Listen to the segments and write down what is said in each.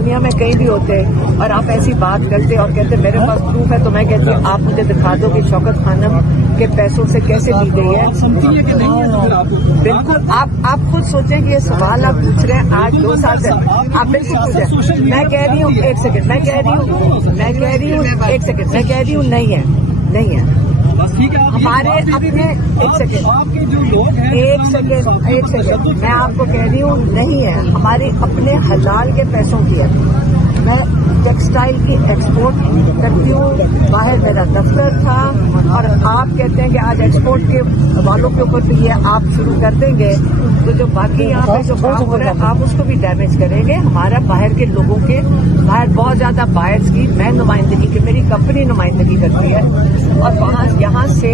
دنیا میں کہیں بھی ہوتے اور آپ ایسی بات کرتے اور کہتے میرے پاس پروف ہے، تو میں کہتی ہوں آپ مجھے دکھا دو کہ شوکت خانم کے پیسوں سے کیسے لی گئی ہے. بالکل آپ خود سوچیں کہ یہ سوال آپ پوچھ رہے ہیں آج 2 سال سے. آپ بالکل پوچھیں. میں کہہ رہی ہوں ایک سیکنڈ، میں کہہ رہی ہوں ایک سیکنڈ، میں کہہ رہی ہوں نہیں ہے ہمارے اپنے. ایک سیکنڈ میں آپ کو کہہ رہی ہوں نہیں ہے، ہمارے اپنے حلال کے پیسوں کی ہے. میں ٹیکسٹائل کی ایکسپورٹ کرتی ہوں، باہر میرا دفتر تھا، اور آپ کہتے ہیں کہ آج ایکسپورٹ کے والوں کے اوپر بھی یہ آپ شروع کر دیں گے تو جو باقی یہاں پہ جو کام ہو رہا ہے آپ اس کو بھی ڈیمیج کریں گے. ہمارا باہر کے لوگوں کے باہر بہت زیادہ بائرس کی میں نمائندگی کی، میری کمپنی نمائندگی کرتی ہے، اور وہاں یہاں سے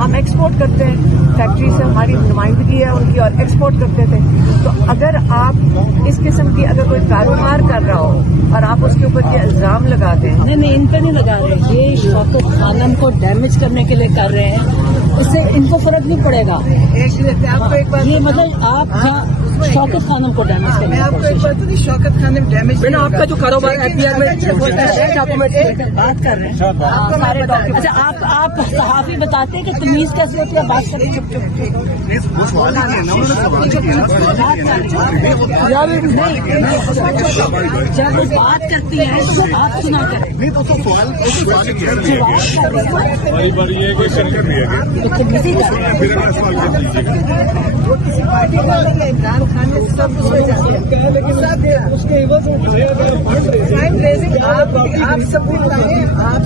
ہم ایکسپورٹ کرتے ہیں. فیکٹری سے ہماری نمائندگی ہے ان کی، اور ایکسپورٹ کرتے تھے. تو اگر آپ اس قسم کی اگر کوئی کاروبار کر رہا ہو اور آپ اس کے اوپر یہ الزام لگاتے ہیں. نہیں ان پہ نہیں لگا رہے، یہ شوکت خانم کو ڈیمیج کرنے کے لیے کر رہے ہیں، اس سے ان کو فرق نہیں پڑے گا. آپ کو ایک بات یہ مطلب آپ شوکت خانم کو ڈیمیج کریں. میں آپ کو ایک بات نہیں، شوکت خانم ڈیمیج آپ کا جو کاروبار FBR میں بات کر رہے ہیں. اچھا آپ صحافی بتاتے ہیں کہ تمیز کیسے ہوتی ہے بات کریں. جب وہ بات کرتی ہے تو آپ سنا کریں. وہ کسی پارٹی کا نہیں ہے، عمران خان نے سب کچھ ہو جاتا ہے، لیکن آپ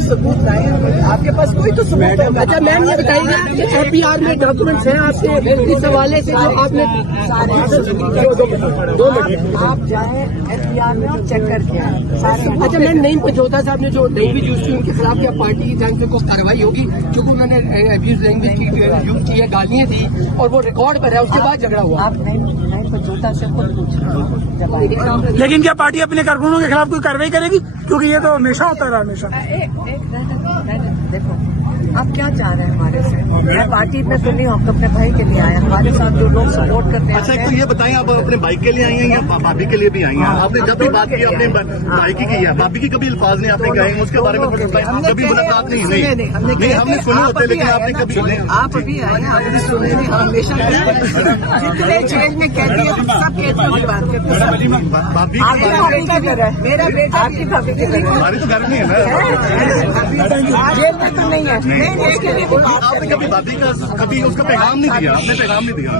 ثبوت لائیں، آپ کے پاس کوئی تو ثبوت ہے. اچھا میم یہ بتائیے گا کہ FBR میں ڈاکومنٹس ہیں آپ کے اس حوالے سے جو آپ نے آپ جائیں FBR میں اور چیک کر کے آئیں. اچھا میم نعیم پنجوتا صاحب نے جو لینگویج یوز کی ان کے خلاف کیا پارٹی کی جانب سے کوئی کارروائی ہوگی کیونکہ انہوں نے ابیوز لینگویج کی یوز کی ہے، گالیاں دی اور وہ ریکارڈ پر ہے، اس کے بعد جھگڑا ہوا. آپ نعیم پنجوتا سے خود پوچھیں. لیکن کیا پارٹی اپنے کارکنوں کے خلاف کوئی کارروائی کرے گی؟ کیونکہ یہ تو ہمیشہ ہوتا رہا ہمیشہ. دیکھو آپ کیا چاہ رہے ہیں ہمارے سے؟ میں پارٹی میں تو نہیں ہوں، اپنے بھائی کے لیے آیا. ہمارے ساتھ جو لوگ سپورٹ کرتے ہیں. اچھا ایک تو یہ بتائیں آپ اپنے بھائی کے لیے آئی ہیں یا بھابھی کے لیے بھی آئی ہیں؟ آپ نے جب بھی بات کی اپنے بھائی کی ہے، بھابھی کی کبھی الفاظ نہیں آپ نے کہے، اس کے بارے میں کبھی ملاقات نہیں ہم نے سنے ہوتے لیکن آپ نے کبھی سنے. آپ ابھی آئے ہیں، آپ نے سنے نہیں، ہمیشہ جتنے جیل میں کہتی ہے سب کہتے ہیں بات کرتے ہیں. بھابھی میرا بیٹا آپ کی بھابھی کے گھر ہماری تو گھر نہیں ہے نا، جیل میں تو نہیں ہے. آپ نے کبھی بھابھی کا کبھی اس کا پیغام نہیں دیا، آپ نے پیغام نہیں دیا.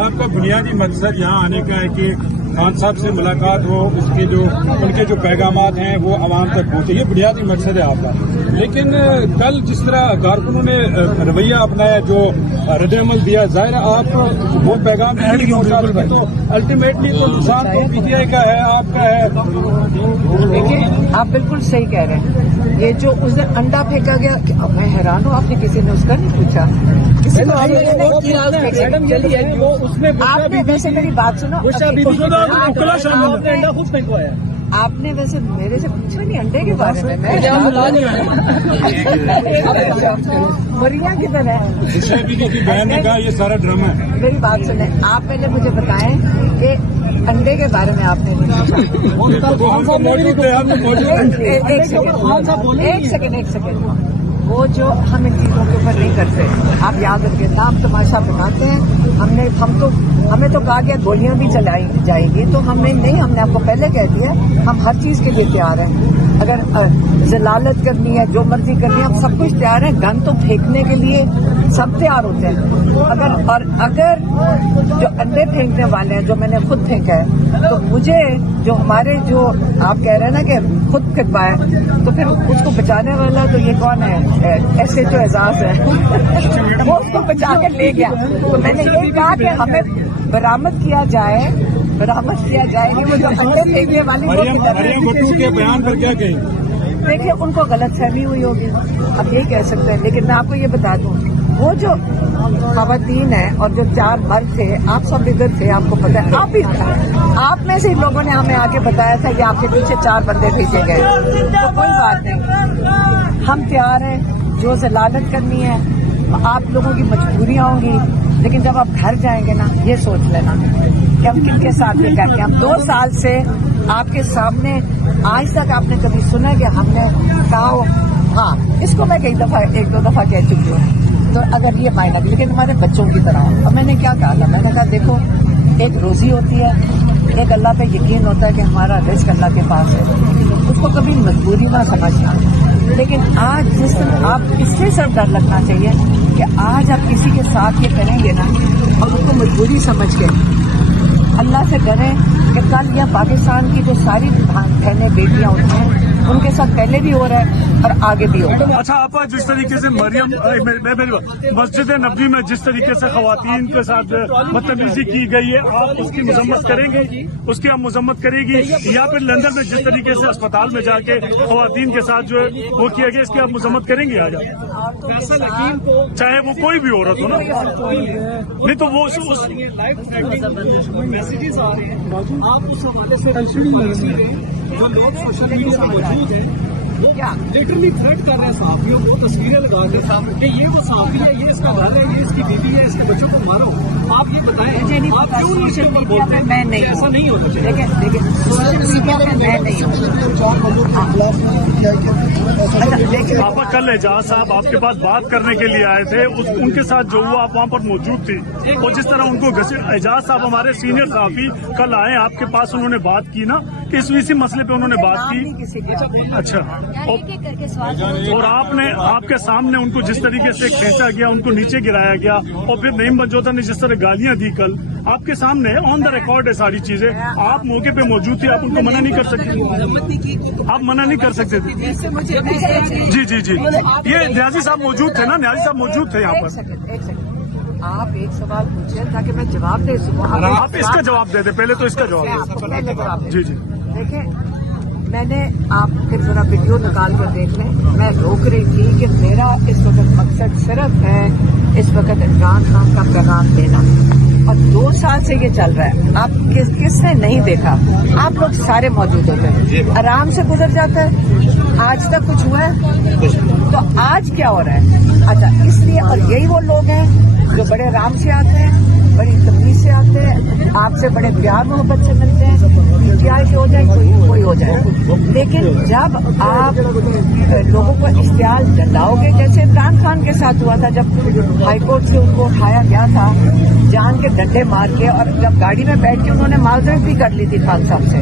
آپ کا بنیادی مقصد یہاں آنے کا ہے کہ خان صاحب سے ملاقات ہو، ان کے جو پیغامات ہیں وہ عوام تک پہنچے، یہ بنیادی مقصد ہے آپ کا. لیکن کل جس طرح کارکنوں نے رویہ اپنایا، جو رد عمل دیا، ظاہر ہے آپ وہ پیغام نہیں پہنچا سکتے، تو الٹیمیٹلی تو نقصان تو PTI کا ہے، آپ کا ہے. دیکھیے آپ بالکل صحیح کہہ رہے ہیں. یہ جو اس دن انڈا پھینکا گیا، میں حیران ہوں، آپ نے کسی نے اس کا نہیں پوچھا. آپ نے ویسے میری بات سنو، آپ نے ویسے میرے سے پوچھا نہیں انڈے کے بارے میں. مریا کدھر ہے؟ بہن نے کہا یہ سارا ڈرامہ ہے. میری بات سنیں، آپ پہلے مجھے بتائیں کہ انڈے کے بارے میں آپ نے ایک سیکنڈ وہ جو ہم ان چیزوں کے اوپر نہیں کرتے. آپ یاد رکھیں، نام تماشا بناتے ہیں. ہمیں تو کہا گیا گولیاں بھی چلائی جائے گی، تو ہم نے آپ کو پہلے کہہ دیا ہم ہر چیز کے لیے تیار ہیں. اگر ضلالت کرنی ہے، جو مرضی کرنی ہے، ہم سب کچھ تیار ہیں. گن تو پھینکنے کے لیے سب تیار ہوتے ہیں. اگر جو انڈے پھینکنے والے ہیں، جو میں نے خود پھینکا ہے، تو مجھے جو ہمارے جو آپ کہہ رہے ہیں نا کہ خود پھینکوایا، تو پھر اس کو بچانے والا تو یہ کون ہے؟ SHO اعزاز ہے. وہ اس کو بچا کے لے گیا. تو میں نے یہ کہا کہ ہمیں برآمد کیا جائے کہ وہ جو انڈے پھینکنے والی کے بیان پر کیا کہیں؟ دیکھیے ان کو غلط فہمی ہوئی ہوگی، اب یہی کہہ سکتے ہیں. لیکن میں آپ کو یہ بتا دوں، وہ جو خواتین ہیں اور جو 4 مرد تھے، آپ سب ادھر تھے، آپ کو پتا ہے. آپ میں سے لوگوں نے ہمیں آگے بتایا تھا کہ آپ کے پیچھے 4 بندے بھیجے گئے. تو کوئی بات نہیں، ہم تیار ہیں. جو ضلالت کرنی ہے، آپ لوگوں کی مجبوریاں ہوں گی، लेकिन जब आप घर जाएंगे ना, ये सोच लेना कि हम किनके साथ ये करते हैं। हम 2 साल से आपके सामने, आज तक आपने कभी सुना कि हमने कहा, हाँ इसको मैं कई दफा 1-2 दफा कह चुकी हूँ, तो अगर ये मायना, लेकिन हमारे बच्चों की तरह। अब मैंने क्या कहा था, मैंने कहा देखो एक रोजी होती है, एक अल्लाह पे यकीन होता है कि हमारा रिस्क अल्लाह के पास है, उसको कभी मजबूरी ना समझना। लेकिन आज जिस आप इससे सिर्फ डर लगना चाहिए कि आज आप किसी के साथ ये करेंगे ना और उनको मजबूरी समझ के, अल्लाह से डरें कि कल यह पाकिस्तान की जो सारी बहनें बेटियां होती हैं उनके साथ पहले भी हो रहा है और आगे भी होगा। अच्छा, आप जिस तरीके से मस्जिद नबी में जिस तरीके से खवातीन के साथ बदतमीजी की गई है, आप उसकी मजम्मत करेंगे? उसकी आप मजम्मत करेगी? या फिर लंदन में जिस तरीके से अस्पताल में जाके खवातीन के साथ जो है वो किया गया, इसकी आप मजम्मत करेंगे? आज चाहे वो कोई भी औरत हो ना, नहीं तो वो मैसेजेस आ रहे हैं, आप उस हवाले से जो लोग सोशल मीडिया पर मौजूद हैं वो लिटरली थ्रेट कर रहे हैं सहाफियों को, तस्वीरें लगा के कि ये वो सहाफी है, ये इसका घर है, ये इसकी बीवी है, इसके बच्चों को मारो। आप ये बताएं, आप क्यों सोशल मीडिया पे मैं नहीं, ऐसा नहीं होता। लेकिन सोशल मीडिया पे मैं नहीं हूँ। आपा कल एजाज साहब आपके पास बात करने के लिए आए थे, उनके साथ जो हुआ आप वहाँ पर मौजूद थी, और जिस तरह उनको एजाज साहब हमारे सीनियर सहाफी कल आए आपके पास, उन्होंने बात की ना कि इसी मसले पे उन्होंने बात की। अच्छा, और आपके सामने उनको जिस तरीके से खींचा गया, उनको नीचे गिराया गया, और फिर नईम मंजोता ने जिस तरह गालियां दी कल आपके सामने, ऑन द रिकॉर्ड है सारी चीजें, आप मौके पे मौजूद थे, आप उनको मना नहीं कर सकते, आप मना नहीं कर सकते थे। जी, ये न्याजी साहब मौजूद थे ना, न्याजी साहब मौजूद थे यहाँ पर। एक सेकंड, आप एक सवाल पूछिए ताकि मैं जवाब दे सकूं। आप इसका जवाब दे दे, पहले तो इसका जवाब। जी देखिए, मैंने आप फिर जरा वीडियो निकाल कर देख लें, मैं रोक रही थी कि मेरा इस वक्त मकसद सिर्फ है इस वक्त इमरान खान का पैगाम देना, और 2 साल से ये चल रहा है। आप किसने नहीं देखा? आप लोग सारे मौजूद होते हैं, आराम से गुजर जाता है। आज तक कुछ हुआ है? तो आज क्या हो रहा है? अच्छा, इसलिए, और यही वो लोग हैं जो बड़े आराम से आते हैं, बड़ी तमीज से आते हैं, आपसे बड़े प्यार मोहब्बत से मिलते हैं, क्या हो जाए कोई हो जाए। लेकिन जब आप लोगों को इश्तिहार डलाओगे, जैसे इमरान खान के साथ हुआ था, जब हाईकोर्ट से उनको उठाया गया था जान के डंडे मार के, और जब गाड़ी में बैठ के उन्होंने माजरत भी कर ली थी खान साहब से,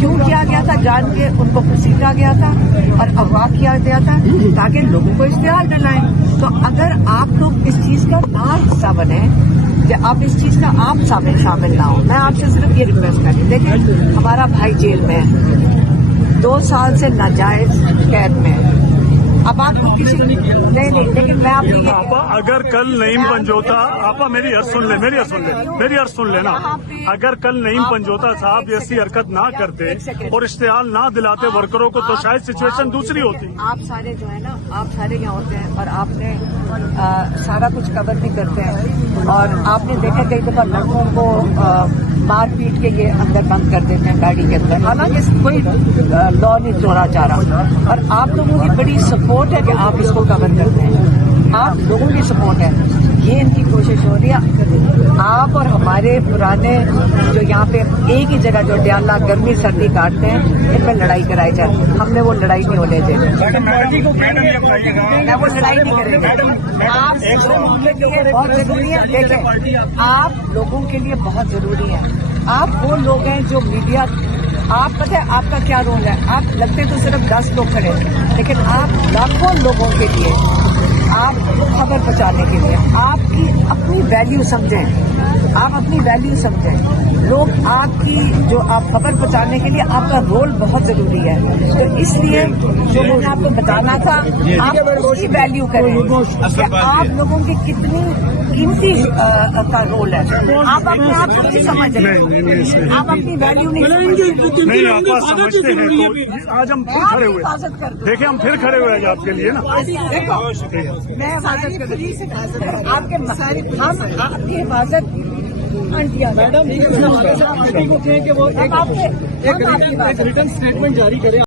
क्यों किया गया था? जान के उनको घसीटा गया था और अगवा किया गया था ताकि लोगों को इश्तिहार डलाएं। तो अगर आप लोग इस चीज का ना हिस्सा बने, आप इस चीज का आप शामिल ना हो, मैं आपसे सिर्फ ये रिक्वेस्ट करी। देखिए, हमारा भाई जेल में है, 2 साल से नाजायज कैद में है। अब आपको किसी नहीं, लेकिन मैं आपा अगर कल नईम पंजोता, आपा मेरी अर्ज सुन लेना, अगर कल नईम पंजोता साहब ऐसी हरकत ना करते और इश्तिहार ना दिलाते वर्करों को, तो शायद सिचुएशन दूसरी होती। आप सारे जो है ना, आप सारे यहाँ होते हैं और आपने सारा कुछ कवर भी करते हैं, और आपने देखा कई दफा लड़कों को मार पीट के ये अंदर बंद कर देते हैं गाड़ी के अंदर, हालांकि कोई लॉ नहीं तोड़ा जा रहा, और आप लोगों की बड़ी सपोर्ट है कि आप इसको कवर करते हैं, आप लोगों की सपोर्ट है, ये इनकी कोशिश हो रही है। आप और हमारे पुराने जो यहाँ पे एक ही जगह जो ड्याला गर्मी सर्दी काटते हैं, इन पर लड़ाई कराई जाए, हमने वो लड़ाई नहीं होने देनी, मैं वो लड़ाई नहीं करेंगे। आप लोगों के लिए बहुत जरूरी है, देखें, आप लोगों के लिए बहुत जरूरी है। आप वो लोग हैं जो मीडिया, आप पता है आपका क्या रोल है, आप लगते तो सिर्फ 10 लोग खड़े, लेकिन आप लाखों लोगों के लिए, आप खबर पहुंचाने के लिए, आपकी अपनी वैल्यू समझें, आप अपनी वैल्यू समझें। लोग आपकी जो आप खबर पहुंचाने के लिए, आपका रोल बहुत जरूरी है, तो इसलिए जो मैंने आपको बताना था, आप उसकी वैल्यू करें कि आप लोगों की कितनी कीमती का रोल है। आप अपने आप को नहीं समझ रहे, आप अपनी वैल्यू नहीं नहीं, आप समझते हैं। तो आज हम फिर खड़े हुए, देखिए हम फिर खड़े हुए हैं आपके लिए ना। मैं हिफाजत कर रही हूँ आपके, हम आपकी हिफाजत मैडम, को कहें कि वो एक रिटर्न स्टेटमेंट जारी करें।